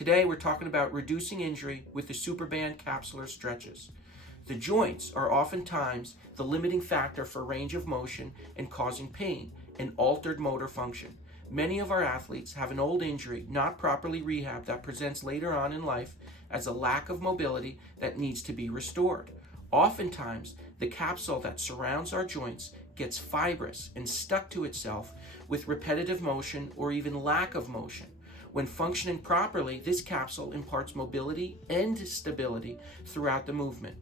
Today we're talking about reducing injury with the Superband Capsular stretches. The joints are oftentimes the limiting factor for range of motion and causing pain and altered motor function. Many of our athletes have an old injury not properly rehabbed that presents later on in life as a lack of mobility that needs to be restored. Oftentimes, the capsule that surrounds our joints gets fibrous and stuck to itself with repetitive motion or even lack of motion. When functioning properly, this capsule imparts mobility and stability throughout the movement.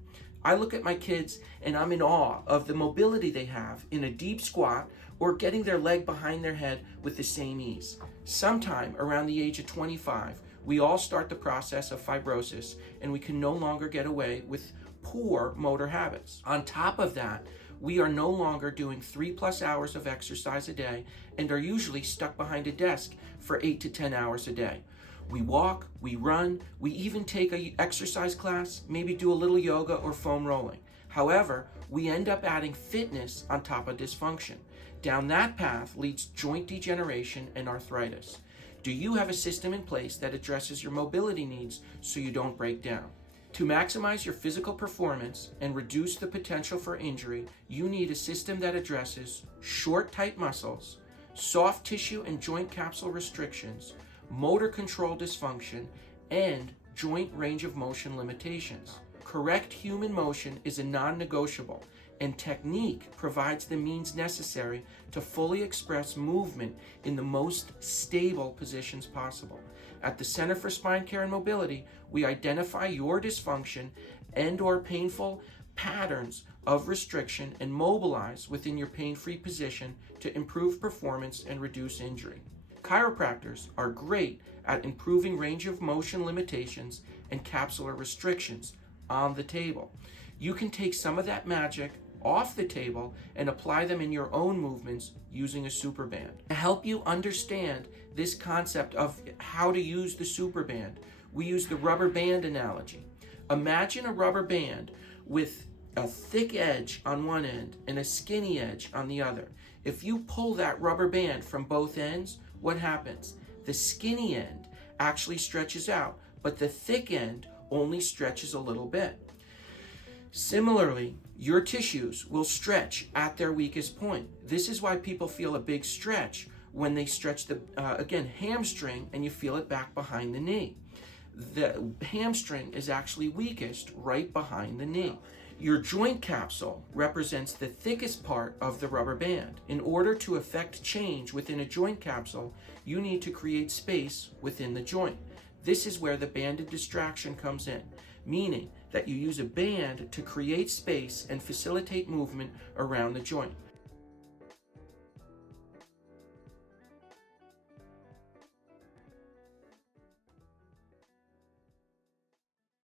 I look at my kids and I'm in awe of the mobility they have in a deep squat or getting their leg behind their head with the same ease. Sometime around the age of 25, we all start the process of fibrosis and we can no longer get away with poor motor habits. On top of that, we are no longer doing 3+ hours of exercise a day and are usually stuck behind a desk for 8 to 10 hours a day. We walk, we run, we even take an exercise class, maybe do a little yoga or foam rolling. However, we end up adding fitness on top of dysfunction. Down that path leads joint degeneration and arthritis. Do you have a system in place that addresses your mobility needs so you don't break down? To maximize your physical performance and reduce the potential for injury, you need a system that addresses short, tight muscles, soft tissue and joint capsule restrictions, motor control dysfunction, and joint range of motion limitations. Correct human motion is a non-negotiable, and technique provides the means necessary to fully express movement in the most stable positions possible. At the Center for Spine Care and Mobility, we identify your dysfunction and/or painful patterns of restriction and mobilize within your pain-free position to improve performance and reduce injury. Chiropractors are great at improving range of motion limitations and capsular restrictions on the table. You can take some of that magic off the table and apply them in your own movements using a Superband. To help you understand this concept of how to use the Superband, we use the rubber band analogy. Imagine a rubber band with a thick edge on one end and a skinny edge on the other. If you pull that rubber band from both ends, what happens? The skinny end actually stretches out, but the thick end only stretches a little bit. Similarly, your tissues will stretch at their weakest point. This is why people feel a big stretch when they stretch the, hamstring, and you feel it back behind the knee. The hamstring is actually weakest right behind the knee. Your joint capsule represents the thickest part of the rubber band. In order to effect change within a joint capsule, you need to create space within the joint. This is where the banded distraction comes in, meaning that you use a band to create space and facilitate movement around the joint.